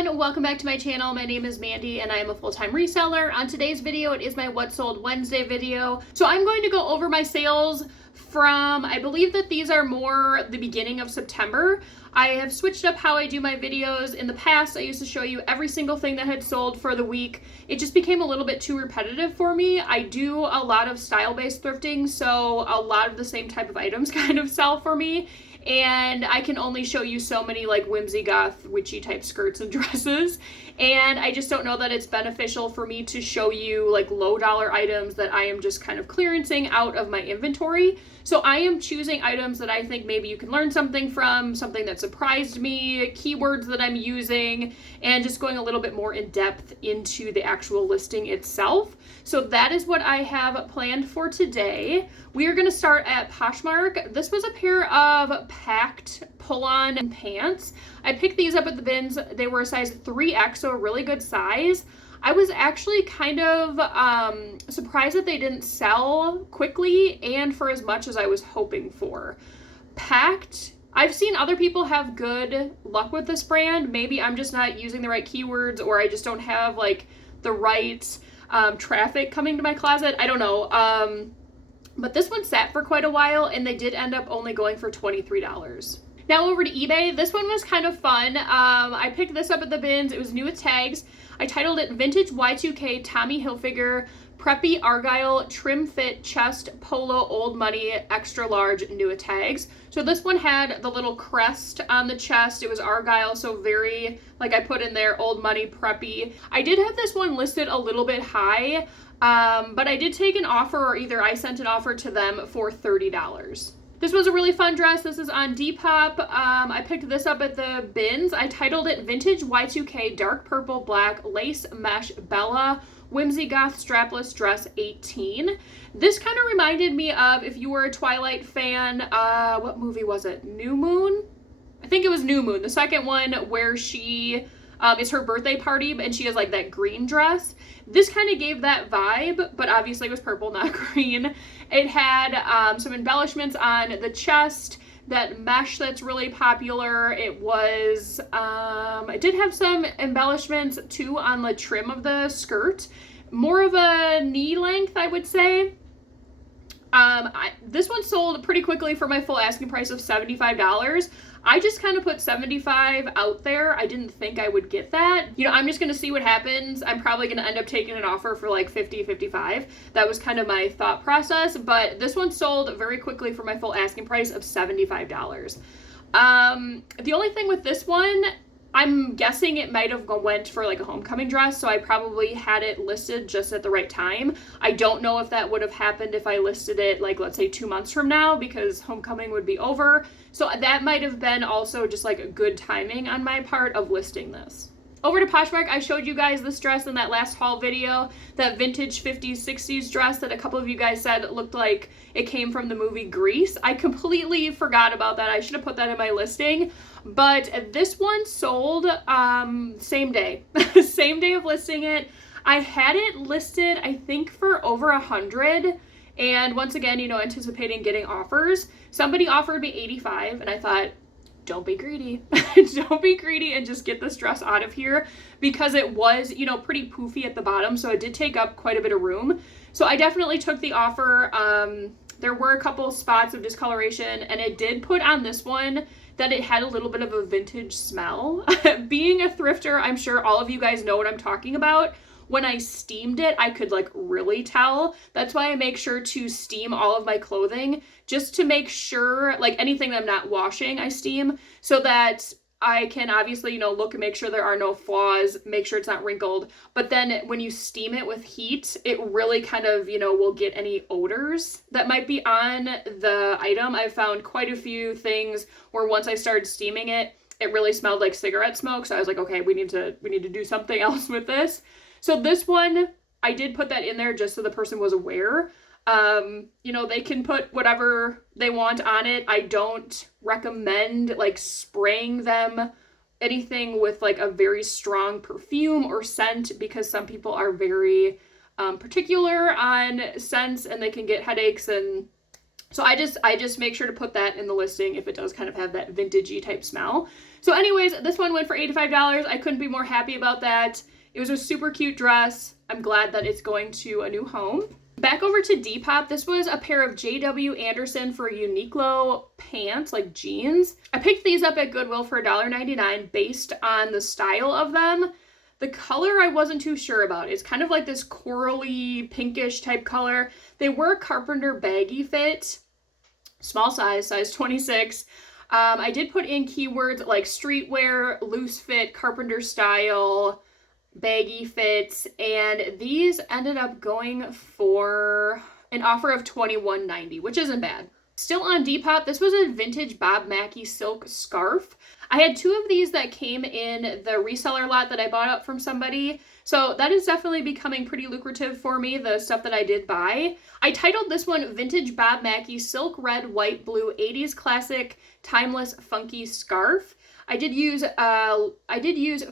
everyone, welcome back to my channel. My name is Mandy and I am a full-time reseller. On today's video, it is my What Sold Wednesday video. So I'm going to go over my sales from, I believe that these are more the beginning of September. I have switched up how I do my videos. In the past, I used to show you every single thing that had sold for the week. It just became a little bit too repetitive for me. I do a lot of style-based thrifting, so a lot of the same type of items kind of sell for me. And I can only show you so many like whimsy goth witchy type skirts and dresses, and I just don't know that it's beneficial for me to show you like low dollar items that I am just kind of clearancing out of my inventory. So I am choosing items that I think maybe you can learn something from, something that surprised me, keywords that I'm using, and just going a little bit more in depth into the actual listing itself. So that is what I have planned for today. We are going to start at Poshmark. This was a pair of packed pull-on pants. I picked these up at the bins. They were a size 3X, so a really good size. I was actually kind of surprised that they didn't sell quickly and for as much as I was hoping for. Packed, I've seen other people have good luck with this brand. Maybe I'm just not using the right keywords, or I just don't have like the right traffic coming to my closet. I don't know. But this one sat for quite a while and they did end up only going for $23. Now over to eBay. This one was kind of fun. I picked this up at the bins. It was new with tags. I titled it Vintage Y2K Tommy Hilfiger Preppy Argyle Trim Fit Chest Polo Old Money Extra Large new with tags. So this one had the little crest on the chest. It was Argyle, so very, like I put in there, old money, preppy. I did have this one listed a little bit high, but I did take an offer, or either I sent an offer to them for $30. This was a really fun dress. This is on Depop. I picked this up at the bins. I titled it Vintage Y2K Dark Purple Black Lace Mesh Bella Whimsy Goth Strapless Dress 18. This kind of reminded me of, if you were a Twilight fan, what movie was it? New Moon? I think it was New Moon. The second one where she... it's her birthday party, and she has like that green dress. This kind of gave that vibe, but obviously it was purple, not green. It had some embellishments on the chest, that mesh that's really popular. It was, it did have some embellishments too on the trim of the skirt. More of a knee length, I would say. This one sold pretty quickly for my full asking price of $75. I just kind of put $75 out there. I didn't think I would get that. You know, I'm just going to see what happens. I'm probably going to end up taking an offer for like $50, $55. That was kind of my thought process, but this one sold very quickly for my full asking price of $75. The only thing with this one, I'm guessing it might have went for like a homecoming dress, so I probably had it listed just at the right time. I don't know if that would have happened if I listed it like, let's say 2 months from now, because homecoming would be over. So that might have been also just like a good timing on my part of listing this. Over to Poshmark, I showed you guys this dress in that last haul video, that vintage 50s, 60s dress that a couple of you guys said looked like it came from the movie Grease. I completely forgot about that. I should have put that in my listing, but this one sold same day. Same day of listing it. I had it listed, I think, for over 100, and once again, you know, anticipating getting offers. Somebody offered me 85, and I thought, don't be greedy. Don't be greedy and just get this dress out of here, because it was, you know, pretty poofy at the bottom, so it did take up quite a bit of room. So I definitely took the offer. There were a couple spots of discoloration, and it did put on this one that it had a little bit of a vintage smell. Being a thrifter, I'm sure all of you guys know what I'm talking about. When I steamed it, I could like really tell. That's why I make sure to steam all of my clothing, just to make sure, like anything that I'm not washing, I steam, so that I can obviously, you know, look and make sure there are no flaws, make sure it's not wrinkled. But then when you steam it with heat, it really kind of, you know, will get any odors that might be on the item. I've found quite a few things where once I started steaming it, it really smelled like cigarette smoke. So I was like, okay, we need to do something else with this. So this one, I did put that in there just so the person was aware. You know, they can put whatever they want on it. I don't recommend like spraying them anything with like a very strong perfume or scent, because some people are very particular on scents and they can get headaches and So I just make sure to put that in the listing if it does kind of have that vintagey type smell. So anyways, this one went for $85. I couldn't be more happy about that. It was a super cute dress. I'm glad that it's going to a new home. Back over to Depop, this was a pair of J.W. Anderson for Uniqlo pants, like jeans. I picked these up at Goodwill for $1.99 based on the style of them. The color I wasn't too sure about. It's kind of like this corally pinkish type color. They were carpenter baggy fit, small size 26. I did put in keywords like streetwear, loose fit, carpenter style, baggy fits, and these ended up going for an offer of $21.90, which isn't bad. Still on Depop, this was a vintage Bob Mackie silk scarf. I had two of these that came in the reseller lot that I bought up from somebody. So that is definitely becoming pretty lucrative for me, the stuff that I did buy. I titled this one Vintage Bob Mackie Silk Red, White, Blue 80s Classic Timeless Funky Scarf. I did use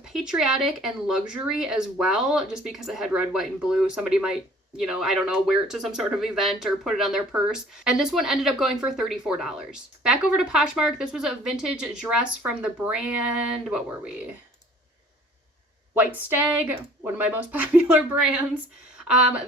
patriotic and luxury as well, just because it had red, white, and blue. Somebody might, I don't know, wear it to some sort of event or put it on their purse. And this one ended up going for $34. Back over to Poshmark. This was a vintage dress from the brand, what were we? White Stag, one of my most popular brands.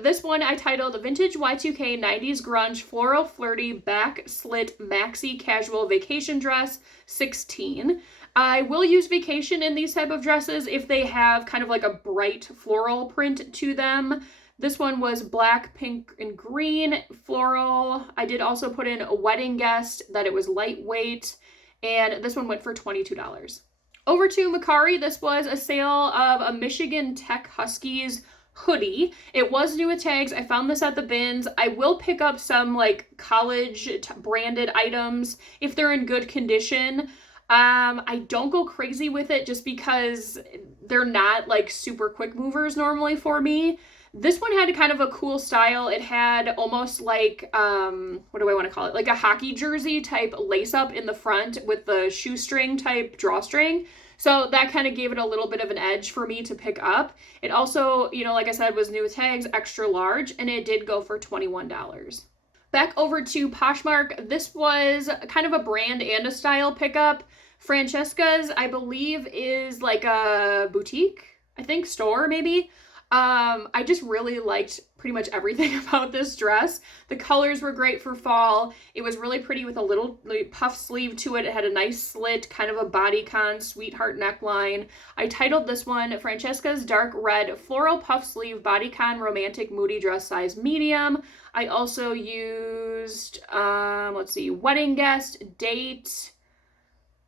This one I titled Vintage Y2K 90s Grunge Floral Flirty Back Slit Maxi Casual Vacation Dress 16. I will use vacation in these type of dresses if they have kind of like a bright floral print to them. This one was black, pink, and green floral. I did also put in a wedding guest that it was lightweight, and this one went for $22. Over to Mercari, this was a sale of a Michigan Tech Huskies hoodie. It was new with tags. I found this at the bins. I will pick up some like college branded items if they're in good condition. I don't go crazy with it just because they're not like super quick movers normally for me. This one had kind of a cool style. It had almost like, what do I want to call it? Like a hockey jersey type lace up in the front with the shoestring type drawstring. So that kind of gave it a little bit of an edge for me to pick up. It also, like I said, was new with tags, extra large, and it did go for $21. Back over to Poshmark. This was kind of a brand and a style pickup. Francesca's, I believe, is like a boutique, I think, store maybe. I just really liked pretty much everything about this dress. The colors were great for fall. It was really pretty with a little puff sleeve to it. It had a nice slit, kind of a bodycon sweetheart neckline. I titled this one Francesca's Dark Red Floral Puff Sleeve Bodycon Romantic Moody Dress Size Medium. I also used, wedding guest, date,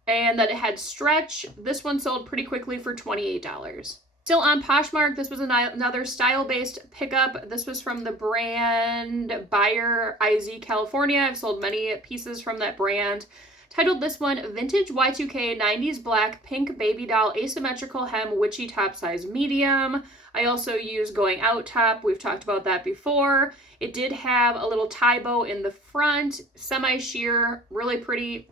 and that it had stretch. This one sold pretty quickly for $28. Still on Poshmark, this was another style-based pickup. This was from the brand Buyer IZ California. I've sold many pieces from that brand. Titled this one Vintage Y2K 90s Black Pink Baby Doll Asymmetrical Hem Witchy Top Size Medium. I also used Going Out top. We've talked about that before. It did have a little tie bow in the front, semi-sheer, really pretty.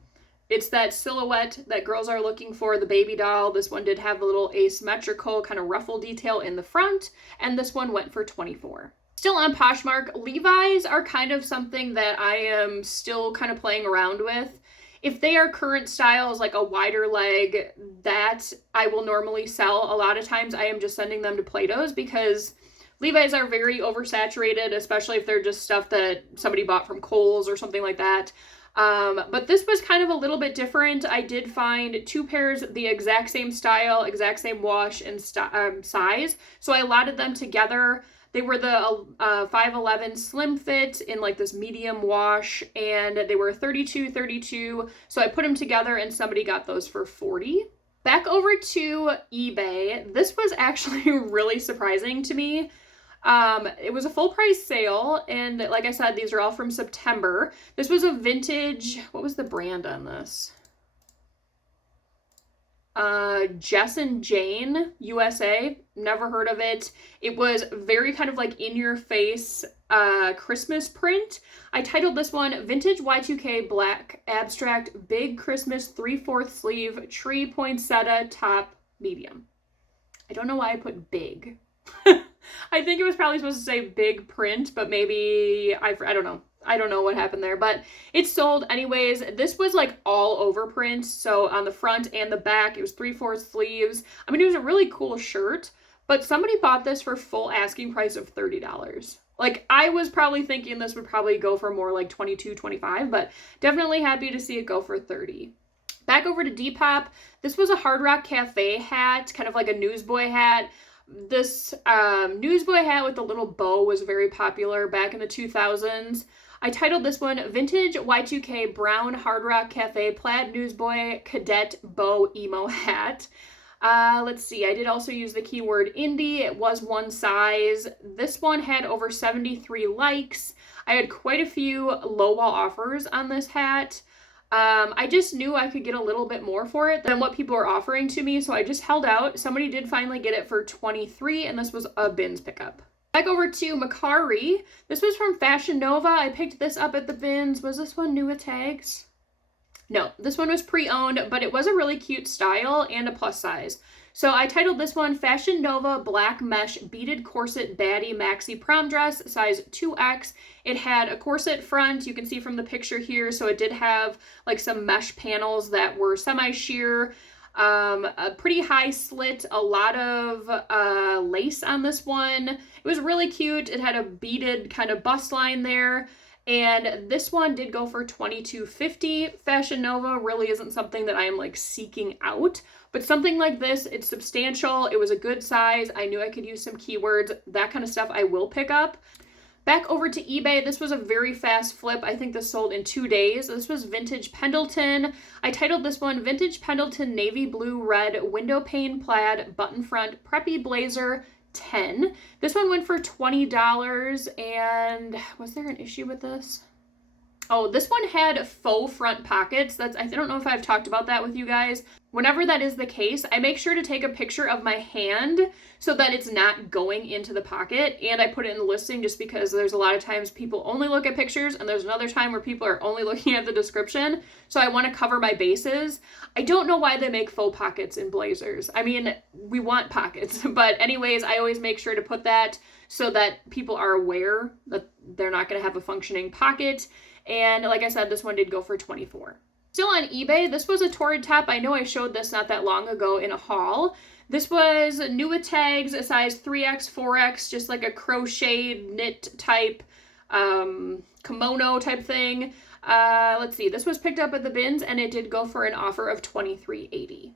It's that silhouette that girls are looking for, the baby doll. This one did have a little asymmetrical kind of ruffle detail in the front, and this one went for $24. Still on Poshmark, Levi's are kind of something that I am still kind of playing around with. If they are current styles, like a wider leg, that I will normally sell. A lot of times I am just sending them to Plato's because Levi's are very oversaturated, especially if they're just stuff that somebody bought from Kohl's or something like that. But this was kind of a little bit different. I did find two pairs, the exact same style, exact same wash and size. So I allotted them together. They were the 5'11" slim fit in like this medium wash, and they were 32. So I put them together and somebody got those for $40. Back over to eBay. This was actually really surprising to me. It was a full price sale, and like I said, these are all from September. This was a vintage, what was the brand on this? Jess and Jane USA, never heard of it. It was very kind of like in your face, Christmas print. I titled this one Vintage Y2K Black Abstract Big Christmas 3/4 Sleeve Tree Poinsettia Top Medium. I don't know why I put big. I think it was probably supposed to say big print, but maybe, I don't know. I don't know what happened there, but it's sold anyways. This was like all over print. So on the front and the back, it was 3/4 sleeves. I mean, it was a really cool shirt, but somebody bought this for full asking price of $30. Like, I was probably thinking this would probably go for more like 22, 25, but definitely happy to see it go for 30. Back over to Depop. This was a Hard Rock Cafe hat, kind of like a newsboy hat. This newsboy hat with the little bow was very popular back in the 2000s. I titled this one Vintage Y2K Brown Hard Rock Cafe Plaid Newsboy Cadet Bow Emo Hat. Let's see, I did also use the keyword indie. It was one size. This one had over 73 likes. I had quite a few lowball offers on this hat. I just knew I could get a little bit more for it than what people were offering to me, so I just held out. Somebody did finally get it for 23, and this was a bins pickup. Back over to Mercari. This was from Fashion Nova. I picked this up at the bins. Was this one new with tags? No, this one was pre-owned, but it was a really cute style and a plus size. So I titled this one Fashion Nova Black Mesh Beaded Corset Baddie Maxi Prom Dress, size 2X. It had a corset front, you can see from the picture here, so it did have like some mesh panels that were semi-sheer. A pretty high slit, a lot of lace on this one. It was really cute. It had a beaded kind of bust line there. And this one did go for $22.50. Fashion Nova really isn't something that I am like seeking out, but something like this, it's substantial. It was a good size. I knew I could use some keywords. That kind of stuff I will pick up. Back over to eBay, this was a very fast flip. I think this sold in 2 days. This was Vintage Pendleton. I titled this one Vintage Pendleton Navy Blue Red Window Pane Plaid Button Front Preppy Blazer 10. This one went for $20, and was there an issue with this? Oh, this one had faux front pockets. I don't know if I've talked about that with you guys. Whenever that is the case, I make sure to take a picture of my hand so that it's not going into the pocket, and I put it in the listing just because there's a lot of times people only look at pictures, and there's another time where people are only looking at the description, so I want to cover my bases. I don't know why they make faux pockets in blazers. I mean, we want pockets, but anyways, I always make sure to put that so that people are aware that they're not going to have a functioning pocket. And like I said, this one did go for $24. Still on eBay, this was a torrid top. I know I showed this not that long ago in a haul. This was new with tags, a size 3X, 4X, just like a crocheted knit type, kimono type thing. Let's see, this was picked up at the bins and it did go for an offer of $23.80.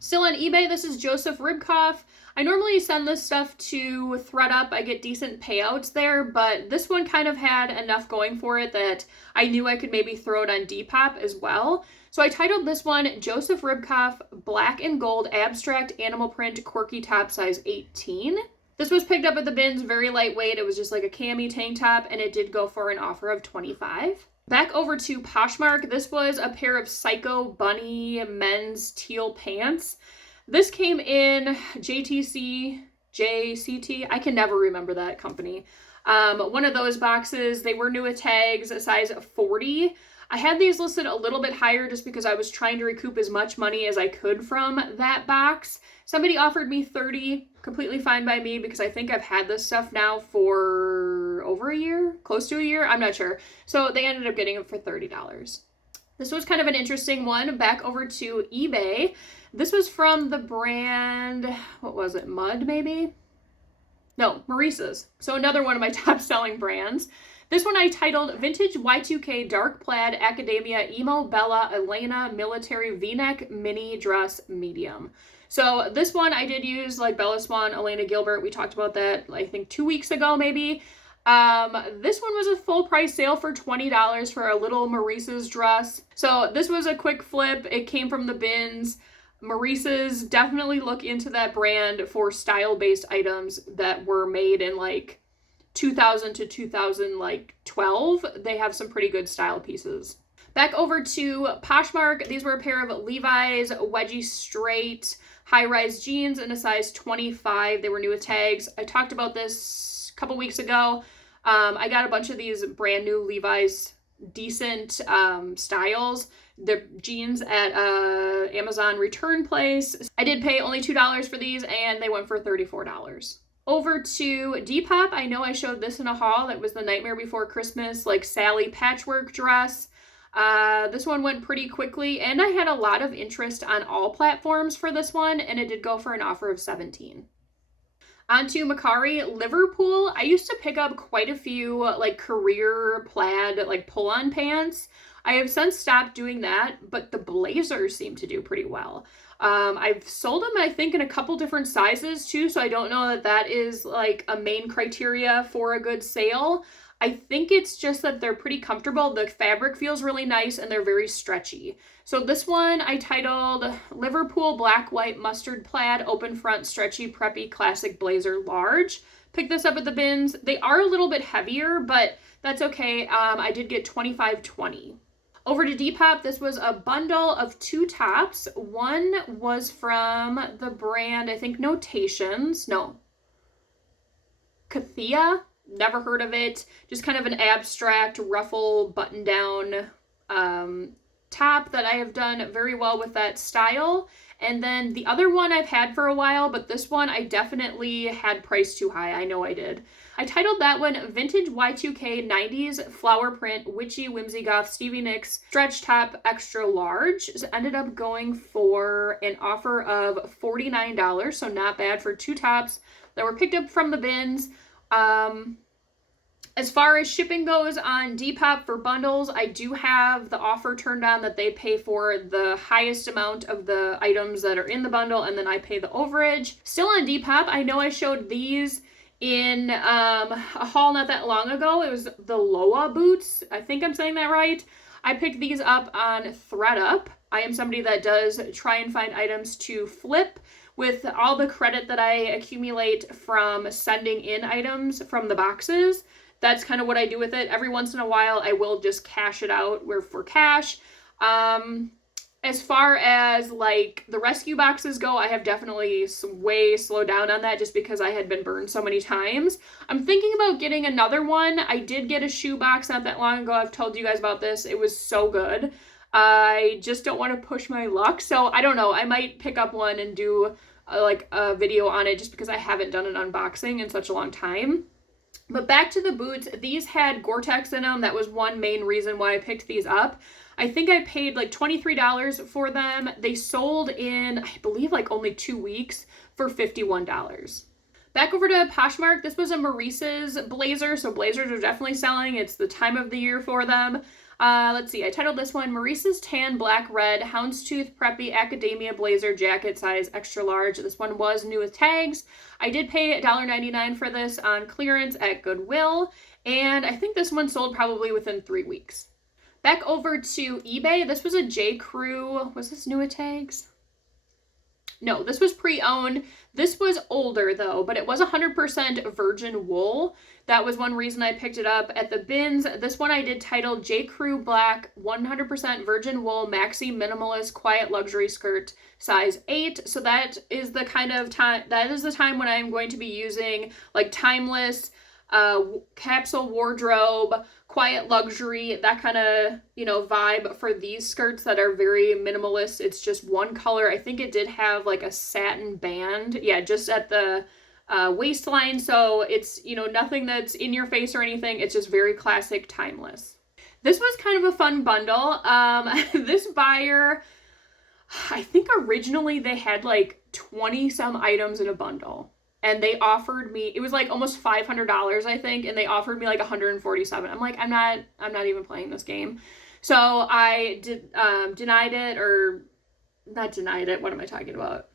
Still on eBay, this is Joseph Ribkoff. I normally send this stuff to ThredUp. I get decent payouts there, but this one kind of had enough going for it that I knew I could maybe throw it on Depop as well. So I titled this one Joseph Ribkoff Black and Gold Abstract Animal Print Quirky Top size 18. This was picked up at the bins, very lightweight. It was just like a cami tank top, and it did go for an offer of $25. Back over to Poshmark, this was a pair of Psycho Bunny men's teal pants. This came in JCT, I can never remember that company. One of those boxes, they were new with tags, a size 40. I had these listed a little bit higher just because I was trying to recoup as much money as I could from that box. Somebody offered me 30, completely fine by me because I think I've had this stuff now for over a year, close to a year, I'm not sure. So they ended up getting it for $30. This was kind of an interesting one. Back over to eBay. This was from the brand, what was it, Mud maybe? No, Maurice's. So another one of my top selling brands. This one I titled Vintage Y2K Dark Plaid Academia Emo Bella Elena Military V-Neck Mini Dress Medium. So this one I did use like Bella Swan, Elena Gilbert. We talked about that I think 2 weeks ago maybe. This one was a full price sale for $20 for a little Maurice's dress. So this was a quick flip. It came from the bins. Maurice's, definitely look into that brand for style-based items that were made in like 2000 to 2012. They have some pretty good style pieces. Back over to Poshmark. These were a pair of Levi's wedgie straight high-rise jeans in a size 25. They were new with tags. I talked about this a couple weeks ago. I got a bunch of these brand new Levi's decent styles. The jeans at Amazon return place. I did pay only $2 for these and they went for $34. Over to Depop. I know I showed this in a haul. That was the Nightmare Before Christmas, like Sally patchwork dress. This one went pretty quickly, and I had a lot of interest on all platforms for this one, and it did go for an offer of $17. Onto Mercari, Liverpool. I used to pick up quite a few like career plaid, like pull-on pants. I have since stopped doing that, but the blazers seem to do pretty well. I've sold them, I think, in a couple different sizes too, so I don't know that that is like a main criteria for a good sale. I think it's just that they're pretty comfortable. The fabric feels really nice and they're very stretchy. So this one I titled Liverpool Black White Mustard Plaid Open Front Stretchy Preppy Classic Blazer Large. Picked this up at the bins. They are a little bit heavier, but that's okay. I did get $25.20. Over to Depop, this was a bundle of 2 tops. One was from the brand, I think Notations. No. Kathia. Never heard of it. Just kind of an abstract ruffle button down top that I have done very well with that style. And then the other one I've had for a while, but this one I definitely had priced too high. I know I did. I titled that one Vintage Y2K 90s Flower Print Witchy Whimsy Goth Stevie Nicks Stretch Top Extra Large. It ended up going for an offer of $49, so not bad for 2 tops that were picked up from the bins. As far as shipping goes on Depop for bundles, I do have the offer turned on that they pay for the highest amount of the items that are in the bundle, and then I pay the overage. Still on Depop, I know I showed these in a haul not that long ago. It was the Loa boots. I think I'm saying that right. I picked these up on ThredUp. I am somebody that does try and find items to flip. With all the credit that I accumulate from sending in items from the boxes, that's kind of what I do with it. Every once in a while, I will just cash it out for cash. As far as like the rescue boxes go, I have definitely way slowed down on that just because I had been burned so many times. I'm thinking about getting another one. I did get a shoe box not that long ago. I've told you guys about this. It was so good. I just don't want to push my luck. So I don't know. I might pick up one and do like a video on it just because I haven't done an unboxing in such a long time. But back to the boots, these had Gore-Tex in them. That was one main reason why I picked these up. I think I paid like $23 for them. They sold in, I believe, like only 2 weeks for $51. Back over to Poshmark, this was a Maurice's blazer, so blazers are definitely selling. It's the time of the year for them. Let's see, I titled this one Maurice's Tan Black Red Houndstooth Preppy Academia Blazer Jacket Size Extra Large. This one was new with tags. I did pay $1.99 for this on clearance at Goodwill, and I think this one sold probably within 3 weeks. Back over to eBay, this was a J. Crew. Was this new with tags? No, this was pre-owned. This was older though, but it was 100% virgin wool. That was one reason I picked it up at the bins. This one I did title J. Crew Black 100% virgin wool maxi minimalist quiet luxury skirt size 8. So that is the kind of time, that is the time when I'm going to be using like timeless capsule wardrobe, quiet luxury, that kind of, you know, vibe for these skirts that are very minimalist. It's just one color. I think it did have like a satin band, yeah, just at the waistline. So it's, you know, nothing that's in your face or anything. It's just very classic, timeless. This was kind of a fun bundle. This buyer, I think originally they had like 20 some items in a bundle. And they offered me, it was like almost $500, I think, and they offered me like $147. I'm like, I'm not even playing this game. So I denied it, or not denied it. What am I talking about?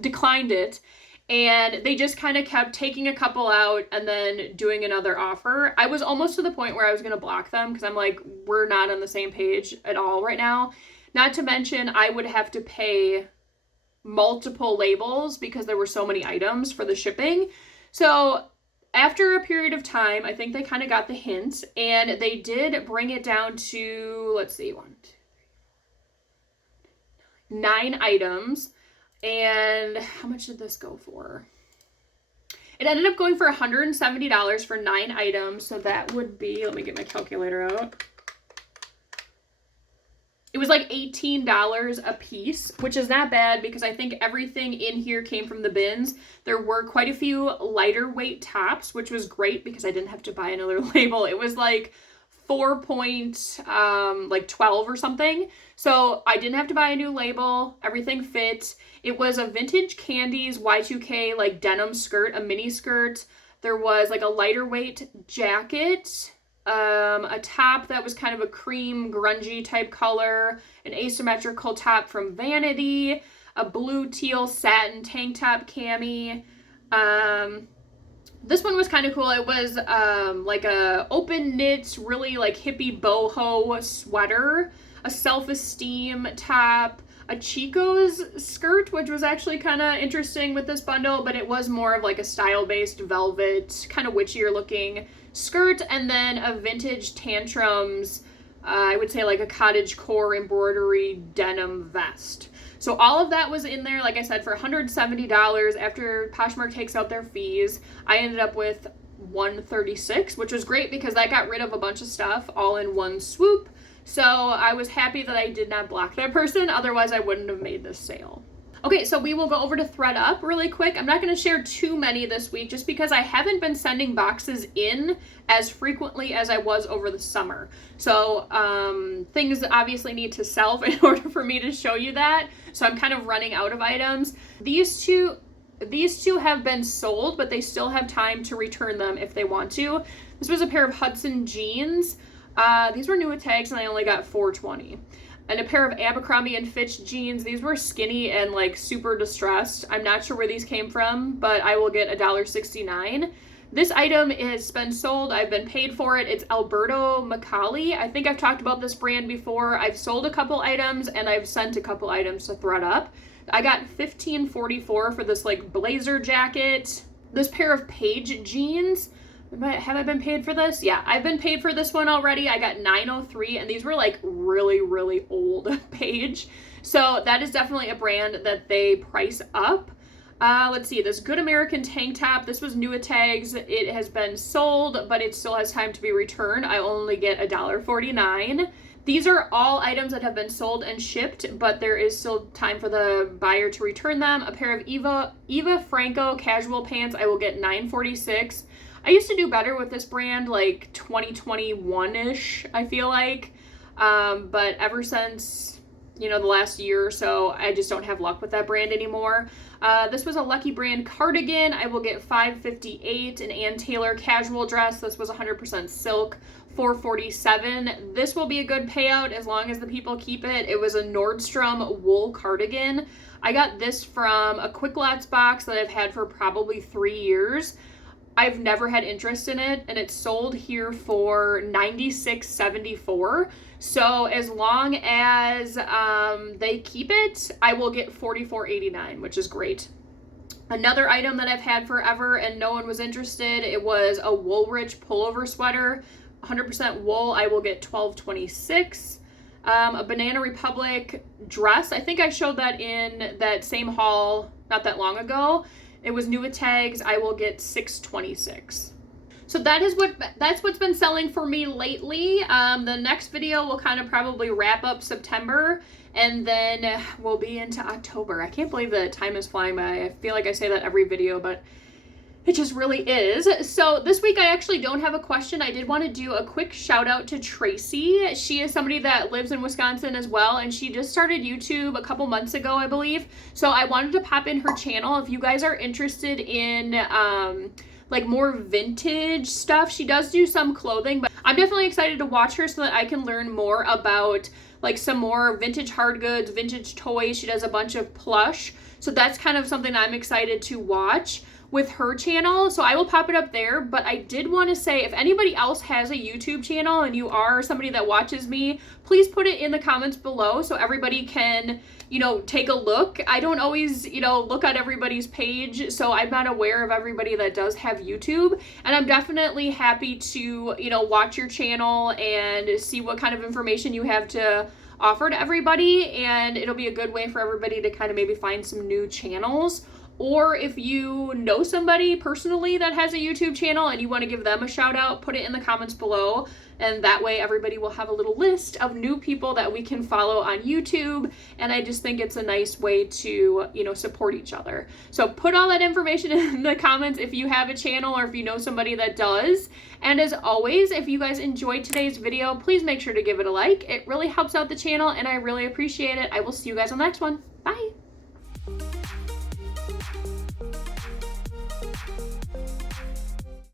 Declined it. And they just kind of kept taking a couple out and then doing another offer. I was almost to the point where I was going to block them because I'm like, we're not on the same page at all right now. Not to mention, I would have to pay multiple labels because there were so many items for the shipping. So after a period of time, I think they kind of got the hint, and they did bring it down to, let's see, 9 items. And how much did this go for? It ended up going for $170 for 9 items. So that would be, let me get my calculator out. It was like $18 a piece, which is not bad because I think everything in here came from the bins. There were quite a few lighter weight tops, which was great because I didn't have to buy another label. It was like 4.12 or something. So I didn't have to buy a new label. Everything fit. It was a vintage Candies Y2K like denim skirt, a mini skirt. There was like a lighter weight jacket, a top that was kind of a cream grungy type color, an asymmetrical top from Vanity, a blue teal satin tank top cami. This one was kind of cool. It was like a open knit, really like hippie boho sweater, a self-esteem top, a Chico's skirt, which was actually kind of interesting with this bundle, but it was more of like a style-based velvet, kind of witchier looking skirt, and then a vintage Tantrums, I would say like a cottage core embroidery denim vest. So all of that was in there, like I said, for $170 after Poshmark takes out their fees. I ended up with $136, which was great because that got rid of a bunch of stuff all in one swoop. So I was happy that I did not block that person, otherwise I wouldn't have made this sale. Okay, so we will go over to ThredUp really quick. I'm not going to share too many this week just because I haven't been sending boxes in as frequently as I was over the summer. So things obviously need to sell in order for me to show you that. So I'm kind of running out of items. These two have been sold, but they still have time to return them if they want to. This was a pair of Hudson jeans. These were new tags and I only got $4.20. And a pair of Abercrombie & Fitch jeans. These were skinny and like super distressed. I'm not sure where these came from, but I will get $1.69. This item has been sold. I've been paid for it. It's Alberto Macaulay. I think I've talked about this brand before. I've sold a couple items and I've sent a couple items to ThredUp. I got $15.44 for this like blazer jacket. This pair of Paige jeans. Have I been paid for this? Yeah, I've been paid for this one already. I got $9.03 and these were like really, really old Paige. So that is definitely a brand that they price up. Let's see, this Good American tank top. This was new at tags. It has been sold, but it still has time to be returned. I only get $1.49. These are all items that have been sold and shipped, but there is still time for the buyer to return them. A pair of Eva Franco casual pants. I will get $9.46. I used to do better with this brand like 2021-ish, I feel like. But ever since, the last year or so, I just don't have luck with that brand anymore. This was a Lucky Brand cardigan. I will get $5.58. An Ann Taylor casual dress. This was 100% silk, $4.47. This will be a good payout as long as the people keep it. It was a Nordstrom wool cardigan. I got this from a Quick Lots box that I've had for probably 3 years. I've never had interest in it, and it's sold here for $96.74. So as long as they keep it, I will get $44.89, which is great. Another item that I've had forever and no one was interested, it was a Woolrich pullover sweater, 100% wool. I will get $12.26. A Banana Republic dress. I think I showed that in that same haul not that long ago. It was new with tags. I will get $6.26. So that's what's been selling for me lately. The next video will kind of probably wrap up September and then we'll be into October. I can't believe that time is flying by. I feel like I say that every video, but it just really is. So this week I actually don't have a question. I did want to do a quick shout out to Tracy. She is somebody that lives in Wisconsin as well, and she just started YouTube a couple months ago, I believe. So I wanted to pop in her channel. If you guys are interested in like more vintage stuff, she does do some clothing, but I'm definitely excited to watch her so that I can learn more about like some more vintage hard goods, vintage toys. She does a bunch of plush. So that's kind of something I'm excited to watch with her channel. So I will pop it up there, but I did want to say if anybody else has a YouTube channel and you are somebody that watches me, please put it in the comments below so everybody can, take a look. I don't always, look at everybody's page, so I'm not aware of everybody that does have YouTube, and I'm definitely happy to, watch your channel and see what kind of information you have to offer to everybody, and it'll be a good way for everybody to kind of maybe find some new channels. or if you know somebody personally that has a YouTube channel and you want to give them a shout out, put it in the comments below. And that way everybody will have a little list of new people that we can follow on YouTube. And I just think it's a nice way to, you know, support each other. So put all that information in the comments if you have a channel or if you know somebody that does. And as always, if you guys enjoyed today's video, please make sure to give it a like. It really helps out the channel and I really appreciate it. I will see you guys on the next one. Bye.